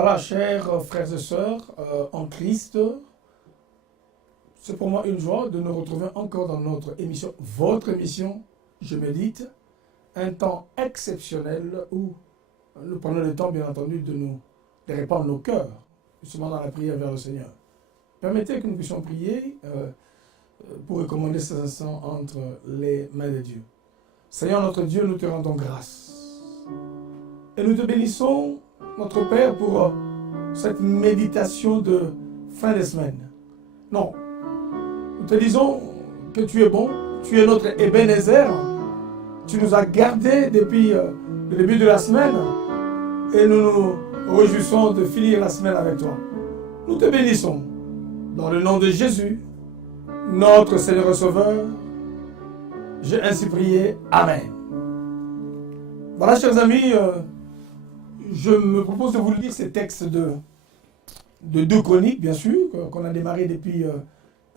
Voilà, chers frères et sœurs en Christ, c'est pour moi une joie de nous retrouver encore dans notre émission, votre émission, Je médite, un temps exceptionnel où nous prenons le temps, bien entendu, de répandre nos cœurs, justement dans la prière vers le Seigneur. Permettez que nous puissions prier pour recommander ces instants entre les mains de Dieu. Seigneur notre Dieu, nous te rendons grâce. Et nous te bénissons, notre Père, pour cette méditation de fin de semaine. Non, nous te disons que tu es bon, tu es notre Ebenezer, tu nous as gardés depuis le début de la semaine et nous nous réjouissons de finir la semaine avec toi. Nous te bénissons dans le nom de Jésus, notre Seigneur et Sauveur. J'ai ainsi prié. Amen. Voilà, chers amis, je me propose de vous lire ces textes de 2 Chroniques, bien sûr, qu'on a démarré depuis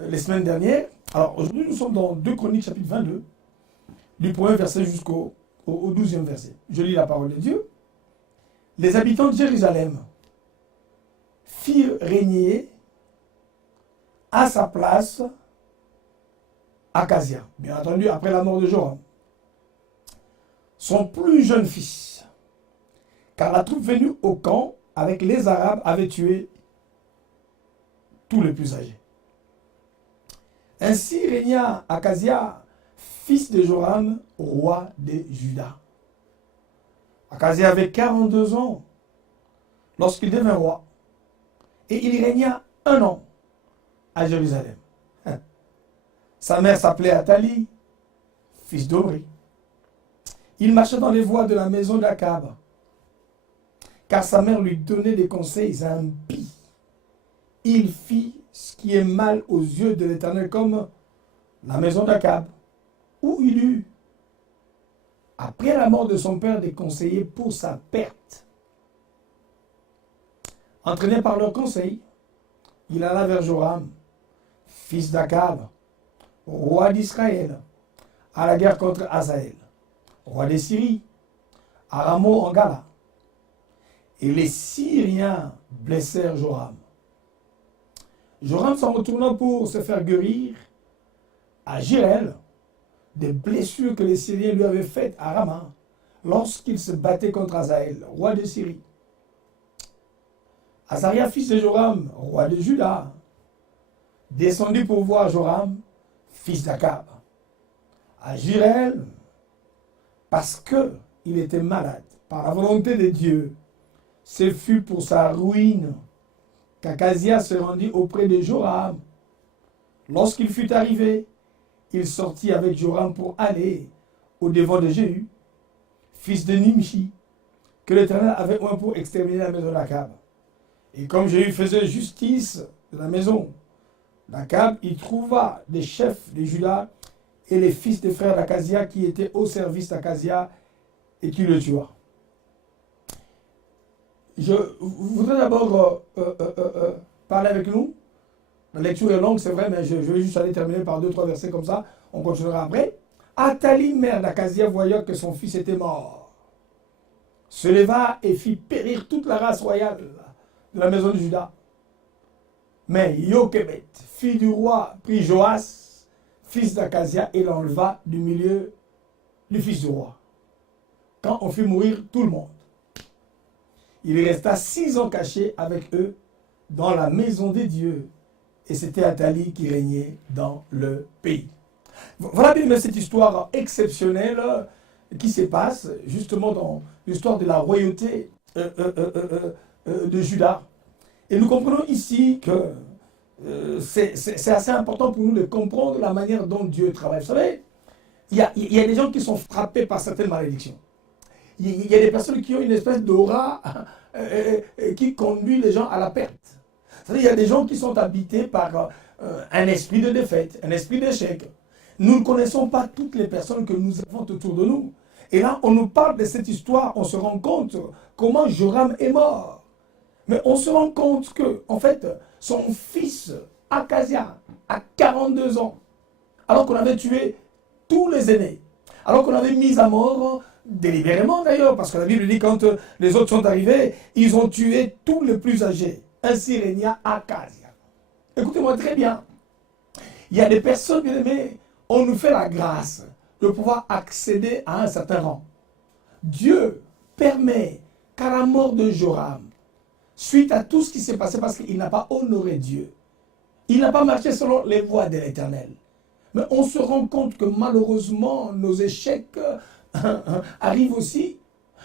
les semaines dernières. Alors, aujourd'hui, nous sommes dans 2 Chroniques, chapitre 22, du 1er verset jusqu'au 12e verset. Je lis la parole de Dieu. Les habitants de Jérusalem firent régner à sa place Akazia, bien entendu, après la mort de Joram, son plus jeune fils, car la troupe venue au camp avec les Arabes avait tué tous les plus âgés. Ainsi régna Akazia, fils de Joram, roi de Juda. Akazia avait 42 ans lorsqu'il devint roi, et il régna 1 an à Jérusalem. Sa mère s'appelait Athalie, fils d'Omri. Il marchait dans les voies de la maison d'Akab, car sa mère lui donnait des conseils impies. Il fit ce qui est mal aux yeux de l'Éternel, comme la maison d'Akab, où il eut, après la mort de son père, des conseillers pour sa perte. Entraîné par leurs conseils, il alla vers Joram, fils d'Akab, roi d'Israël, à la guerre contre Hazaël, roi des Syries, à Ramoth en Gala. Et les Syriens blessèrent Joram. Joram s'en retourna pour se faire guérir à Jirel des blessures que les Syriens lui avaient faites à Rama lorsqu'il se battait contre Hazaël, roi de Syrie. Azaria, fils de Joram, roi de Juda, descendit pour voir Joram, fils d'Akab, à Jirel, parce qu'il était malade. Par la volonté de Dieu, ce fut pour sa ruine qu'Akazia se rendit auprès de Joram. Lorsqu'il fut arrivé, il sortit avec Joram pour aller au-devant de Jéhu, fils de Nimshi, que l'Éternel avait oint pour exterminer la maison d'Akab. Et comme Jéhu faisait justice de la maison d'Akab, il trouva les chefs de Juda et les fils des frères d'Akazia qui étaient au service d'Akazia et qui le tua. Je voudrais d'abord parler avec nous. La lecture est longue, c'est vrai, mais je vais juste aller terminer par 2-3 versets comme ça. On continuera après. Athalie, mère d'Akazia, voyant que son fils était mort, se leva et fit périr toute la race royale de la maison de Juda. Mais Jochebed, fille du roi, prit Joas, fils d'Akazia, et l'enleva du milieu du fils du roi, quand on fit mourir tout le monde. Il resta 6 ans caché avec eux dans la maison des dieux, et c'était Athalie qui régnait dans le pays. Voilà bien cette histoire exceptionnelle qui se passe justement dans l'histoire de la royauté de Juda. Et nous comprenons ici que c'est assez important pour nous de comprendre la manière dont Dieu travaille. Vous savez, il y a des gens qui sont frappés par certaines malédictions. Il y a des personnes qui ont une espèce d'aura qui conduit les gens à la perte. Il y a des gens qui sont habités par un esprit de défaite, un esprit d'échec. Nous ne connaissons pas toutes les personnes que nous avons autour de nous. Et là, on nous parle de cette histoire, on se rend compte comment Joram est mort. Mais on se rend compte que, en fait, son fils Akazia a 42 ans, alors qu'on avait tué tous les aînés, alors qu'on avait mis à mort délibérément d'ailleurs, parce que la Bible dit quand les autres sont arrivés, ils ont tué tous les plus âgés. Ainsi régna Acasia. Écoutez-moi très bien. Il y a des personnes, bien aimées, on nous fait la grâce de pouvoir accéder à un certain rang. Dieu permet qu'à la mort de Joram, suite à tout ce qui s'est passé parce qu'il n'a pas honoré Dieu, il n'a pas marché selon les voies de l'Éternel. Mais on se rend compte que malheureusement, nos échecs arrivent aussi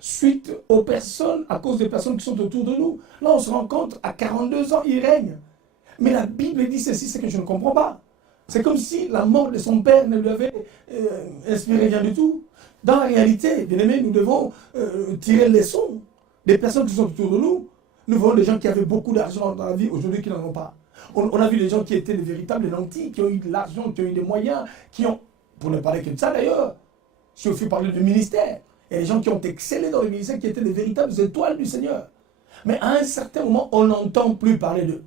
suite aux personnes, à cause des personnes qui sont autour de nous. Là, on se rend compte, à 42 ans, il règne. Mais la Bible dit ceci, c'est que je ne comprends pas. C'est comme si la mort de son père ne lui avait inspiré rien du tout. Dans la réalité, bien aimé, nous devons tirer les leçons des personnes qui sont autour de nous. Nous voyons des gens qui avaient beaucoup d'argent dans la vie, aujourd'hui qui n'en ont pas. On a vu des gens qui étaient des véritables nantis, qui ont eu de l'argent, qui ont eu des moyens, qui ont, pour ne parler que de ça d'ailleurs, si on fait parler de ministère, il y a des gens qui ont excellé dans le ministère, qui étaient des véritables étoiles du Seigneur. Mais à un certain moment, on n'entend plus parler d'eux.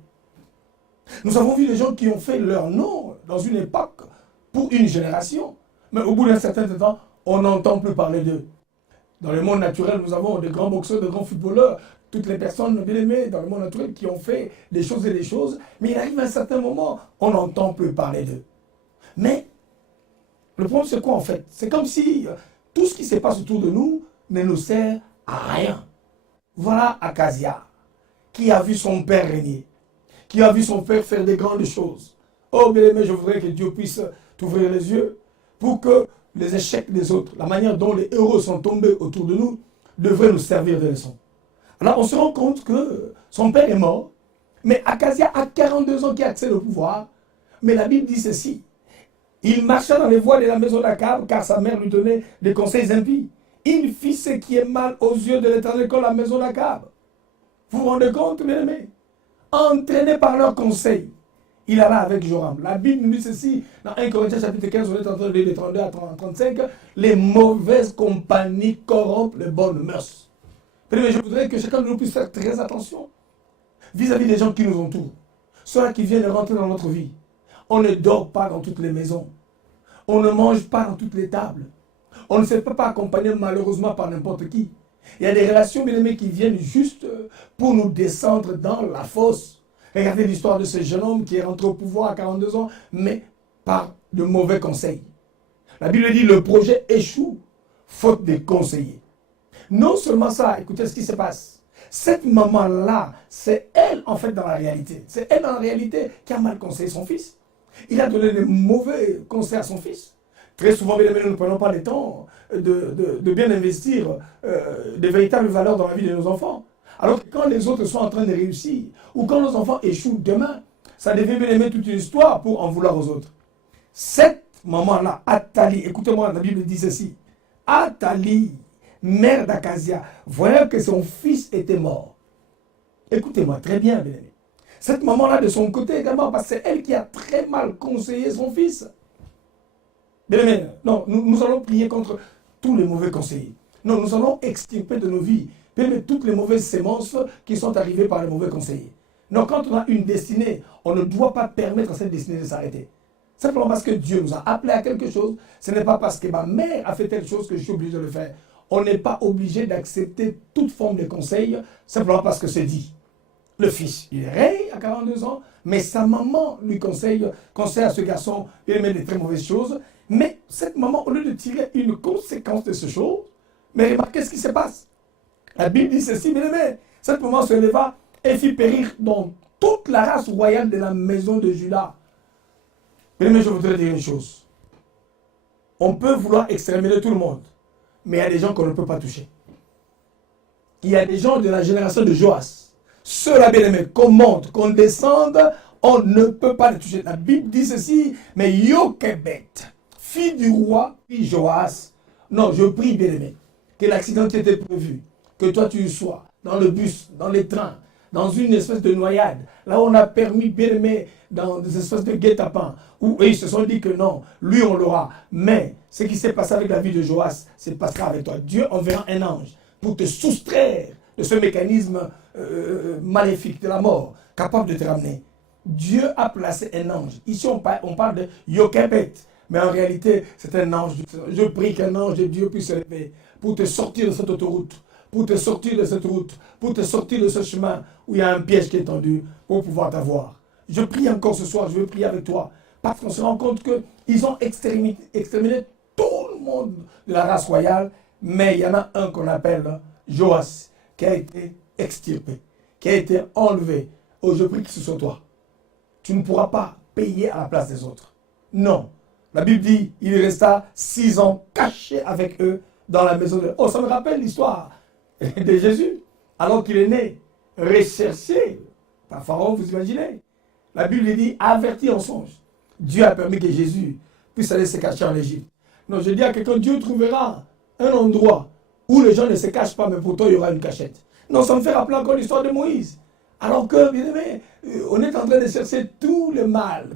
Nous avons vu des gens qui ont fait leur nom dans une époque pour une génération. Mais au bout d'un certain temps, on n'entend plus parler d'eux. Dans le monde naturel, nous avons des grands boxeurs, des grands footballeurs, toutes les personnes bien aimées dans le monde naturel qui ont fait des choses et des choses. Mais il arrive un certain moment, on n'entend plus parler d'eux. Mais le problème, c'est quoi en fait? C'est comme si tout ce qui se passe autour de nous ne nous sert à rien. Voilà Acasia, qui a vu son père régner, qui a vu son père faire des grandes choses. Oh bien aimé, je voudrais que Dieu puisse t'ouvrir les yeux pour que les échecs des autres, la manière dont les héros sont tombés autour de nous, devraient nous servir de leçon. Alors on se rend compte que son père est mort, mais Acasia a 42 ans qui accède au pouvoir, mais la Bible dit ceci. Il marcha dans les voies de la maison d'Akab, car sa mère lui donnait des conseils impies. Il fit ce qui est mal aux yeux de l'Éternel comme la maison d'Akab. Vous vous rendez compte, bien aimés? Entraîné par leurs conseils, il alla avec Joram. La Bible nous dit ceci, dans 1 Corinthiens chapitre 15, on est en train de lire de 32 à 35, les mauvaises compagnies corrompent les bonnes mœurs. Mais je voudrais que chacun de nous puisse faire très attention vis-à-vis des gens qui nous entourent, ceux-là qui viennent rentrer dans notre vie. On ne dort pas dans toutes les maisons. On ne mange pas dans toutes les tables. On ne se fait pas accompagner malheureusement par n'importe qui. Il y a des relations, bien aimés, qui viennent juste pour nous descendre dans la fosse. Regardez l'histoire de ce jeune homme qui est rentré au pouvoir à 42 ans, mais par de mauvais conseils. La Bible dit le projet échoue, faute de conseillers. Non seulement ça, écoutez ce qui se passe. Cette maman-là, c'est elle en fait dans la réalité. C'est elle dans la réalité qui a mal conseillé son fils. Il a donné des mauvais conseils à son fils. Très souvent, bien aimés, nous ne prenons pas le temps de bien investir des véritables valeurs dans la vie de nos enfants. Alors que quand les autres sont en train de réussir, ou quand nos enfants échouent demain, ça devient bien aimé toute une histoire pour en vouloir aux autres. Cette maman-là, Athalie, écoutez-moi, la Bible dit ceci. Athalie, mère d'Acasia, voyant que son fils était mort. Écoutez-moi très bien, bien aimé. Cette maman-là, de son côté également, parce que c'est elle qui a très mal conseillé son fils. Bien aimé, non, nous allons prier contre tous les mauvais conseillers. Non, nous allons extirper de nos vies toutes les mauvaises sémences qui sont arrivées par les mauvais conseillers. Non, quand on a une destinée, on ne doit pas permettre à cette destinée de s'arrêter. Simplement parce que Dieu nous a appelés à quelque chose, ce n'est pas parce que ma mère a fait telle chose que je suis obligé de le faire. On n'est pas obligé d'accepter toute forme de conseil, simplement parce que c'est dit. Le fils, il règne à 42 ans, mais sa maman lui conseille à ce garçon, il met des très mauvaises choses. Mais cette maman, au lieu de tirer une conséquence de ces choses, mais remarquez ce qui se passe. La Bible dit ceci, bien aimé, cette maman se leva et fit périr dans toute la race royale de la maison de Juda. Bien aimé, je voudrais dire une chose. On peut vouloir exterminer tout le monde, mais il y a des gens qu'on ne peut pas toucher. Il y a des gens de la génération de Joas. Ceux-là, bien aimés, qu'on monte, qu'on descende, on ne peut pas les toucher. La Bible dit ceci, mais Jochebed, fille du roi, fille Joas. Non, je prie, bien aimé, que l'accident qui était prévu, que toi tu sois dans le bus, dans les trains, dans une espèce de noyade, là où on a permis, bien aimé, dans des espèces de guet-apens, où ils se sont dit que non, lui on l'aura. Mais ce qui s'est passé avec la vie de Joas, c'est passera avec toi. Dieu enverra un ange pour te soustraire de ce mécanisme maléfique de la mort, capable de te ramener. Dieu a placé un ange. Ici, on parle de Jochebed, mais en réalité, c'est un ange. Je prie qu'un ange de Dieu puisse se lever pour te sortir de cette autoroute, pour te sortir de cette route, pour te sortir de ce chemin où il y a un piège qui est tendu pour pouvoir t'avoir. Je prie encore ce soir, je veux prier avec toi, parce qu'on se rend compte qu'ils ont exterminé tout le monde de la race royale, mais il y en a un qu'on appelle Joas, qui a été extirpé, qui a été enlevé. Oh, je prie que ce soit toi. Tu ne pourras pas payer à la place des autres. Non. La Bible dit, il resta 6 ans caché avec eux dans la maison de... Oh, ça me rappelle l'histoire de Jésus, alors qu'il est né, recherché par Pharaon, vous imaginez. La Bible dit, averti en songe. Dieu a permis que Jésus puisse aller se cacher en Égypte. Non, je dis à quelqu'un, Dieu trouvera un endroit où les gens ne se cachent pas, mais pour toi, il y aura une cachette. Non, ça me fait rappeler encore l'histoire de Moïse. Alors que, bien aimé, on est en train de chercher tout le mal.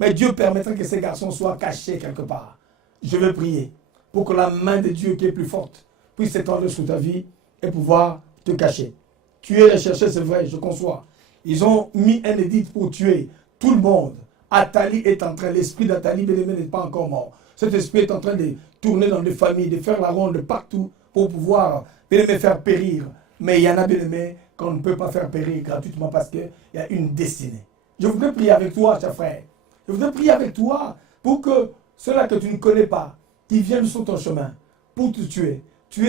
Mais Dieu permettra que ces garçons soient cachés quelque part. Je veux prier pour que la main de Dieu qui est plus forte puisse s'étendre sur ta vie et pouvoir te cacher. Tu es recherché, c'est vrai, je conçois. Ils ont mis un édit pour tuer tout le monde. Athalie est en train, l'esprit d'Athalie, bien aimé, n'est pas encore mort. Cet esprit est en train de tourner dans des familles, de faire la ronde partout pour pouvoir, bien aimé, faire périr. Mais il y en a, bien aimé, qu'on ne peut pas faire périr gratuitement parce qu'il y a une destinée. Je voudrais prier avec toi, cher frère. Je voudrais prier avec toi pour que ceux-là que tu ne connais pas, qui viennent sur ton chemin, pour te tuer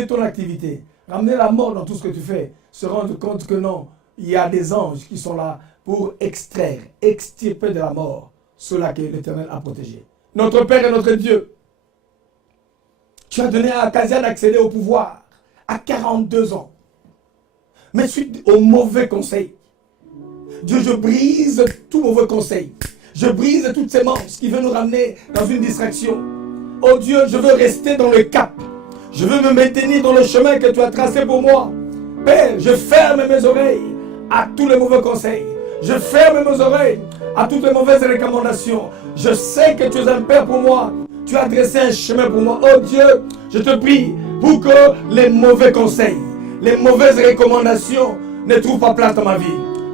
ton activité, ramener la mort dans tout ce que tu fais, se rendre compte que non, il y a des anges qui sont là pour extraire, extirper de la mort ceux-là que l'Éternel a protégés. Notre Père et notre Dieu, tu as donné à Akazia d'accéder au pouvoir à 42 ans. Mais suite au mauvais conseil, Dieu, je brise tout mauvais conseil. Je brise toutes ces manches qui veulent nous ramener dans une distraction. Oh Dieu, je veux rester dans le cap. Je veux me maintenir dans le chemin que tu as tracé pour moi. Père, je ferme mes oreilles à tous les mauvais conseils. Je ferme mes oreilles à toutes les mauvaises recommandations. Je sais que tu es un Père pour moi. Tu as dressé un chemin pour moi. Oh Dieu, je te prie pour que les mauvais conseils, les mauvaises recommandations ne trouvent pas place dans ma vie.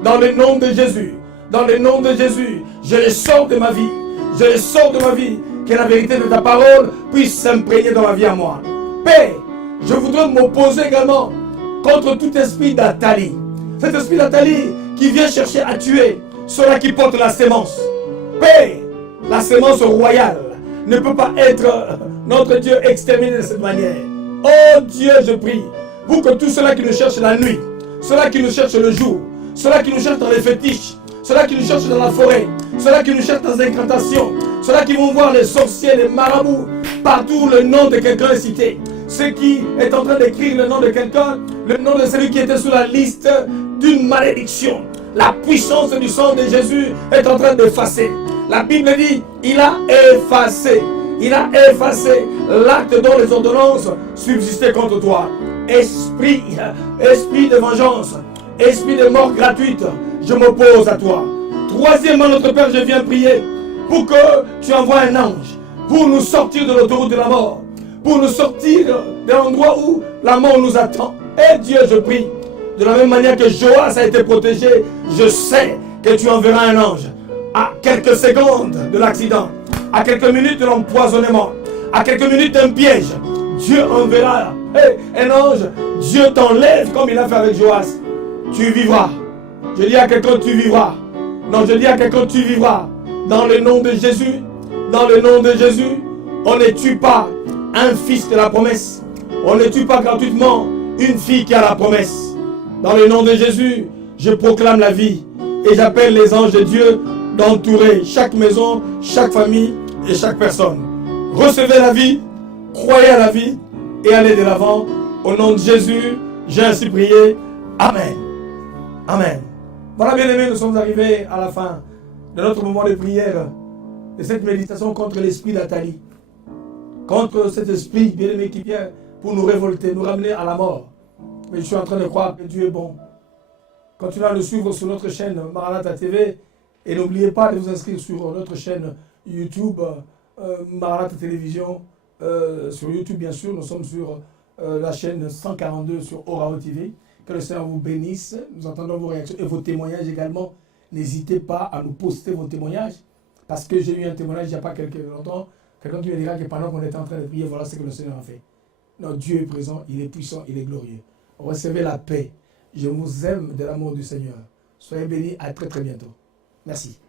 Dans le nom de Jésus, je les sors de ma vie. Je les sors de ma vie. Que la vérité de ta parole puisse s'imprégner dans ma vie à moi. Père, je voudrais m'opposer également contre tout esprit d'Athalie. Cet esprit d'Athalie qui vient chercher à tuer ceux-là qui portent la sémence. Père, la sémence royale ne peut pas être notre Dieu exterminé de cette manière. Oh Dieu, je prie pour que tous ceux-là qui nous cherchent la nuit, ceux-là qui nous cherchent le jour, ceux-là qui nous cherchent dans les fétiches, ceux-là qui nous cherchent dans la forêt, ceux-là qui nous cherchent dans les incantations, ceux-là qui vont voir les sorciers, les marabouts, partout le nom de quelqu'un est cité. Ceux qui est en train d'écrire le nom de quelqu'un, le nom de celui qui était sur la liste d'une malédiction. La puissance du sang de Jésus est en train d'effacer. La Bible dit, il a effacé l'acte dont les ordonnances subsistaient contre toi. Esprit de vengeance, esprit de mort gratuite, je m'oppose à toi. Troisièmement, notre Père, je viens prier pour que tu envoies un ange pour nous sortir de l'autoroute de la mort, pour nous sortir de l'endroit où la mort nous attend. Et Dieu, je prie, de la même manière que Joas a été protégé, je sais que tu enverras un ange à quelques secondes de l'accident, à quelques minutes de l'empoisonnement, à quelques minutes d'un piège. Dieu enverra un ange, Dieu t'enlève comme il a fait avec Joas. Tu vivras. Je dis à quelqu'un, tu vivras. Non, je dis à quelqu'un, tu vivras. Dans le nom de Jésus, on ne tue pas un fils de la promesse. On ne tue pas gratuitement une fille qui a la promesse. Dans le nom de Jésus, je proclame la vie et j'appelle les anges de Dieu d'entourer chaque maison, chaque famille et chaque personne. Recevez la vie, croyez à la vie et allez de l'avant. Au nom de Jésus, j'ai ainsi prié. Amen. Amen. Voilà, bien aimés, nous sommes arrivés à la fin de notre moment de prière, de cette méditation contre l'esprit d'Athalie. Contre cet esprit, bien aimé, qui vient pour nous révolter, nous ramener à la mort. Mais je suis en train de croire que Dieu est bon. Continuez à nous suivre sur notre chaîne Maranatha TV et n'oubliez pas de vous inscrire sur notre chaîne YouTube Maranatha Télévision. Sur YouTube, bien sûr, nous sommes sur la chaîne 142 sur Orao TV. Que le Seigneur vous bénisse. Nous entendons vos réactions et vos témoignages également. N'hésitez pas à nous poster vos témoignages. Parce que j'ai eu un témoignage il n'y a pas quelques longtemps. Quelqu'un qui me dira que pendant qu'on était en train de prier, voilà ce que le Seigneur a fait. Notre Dieu est présent, il est puissant, il est glorieux. Recevez la paix. Je vous aime de l'amour du Seigneur. Soyez bénis, à très très bientôt. Merci.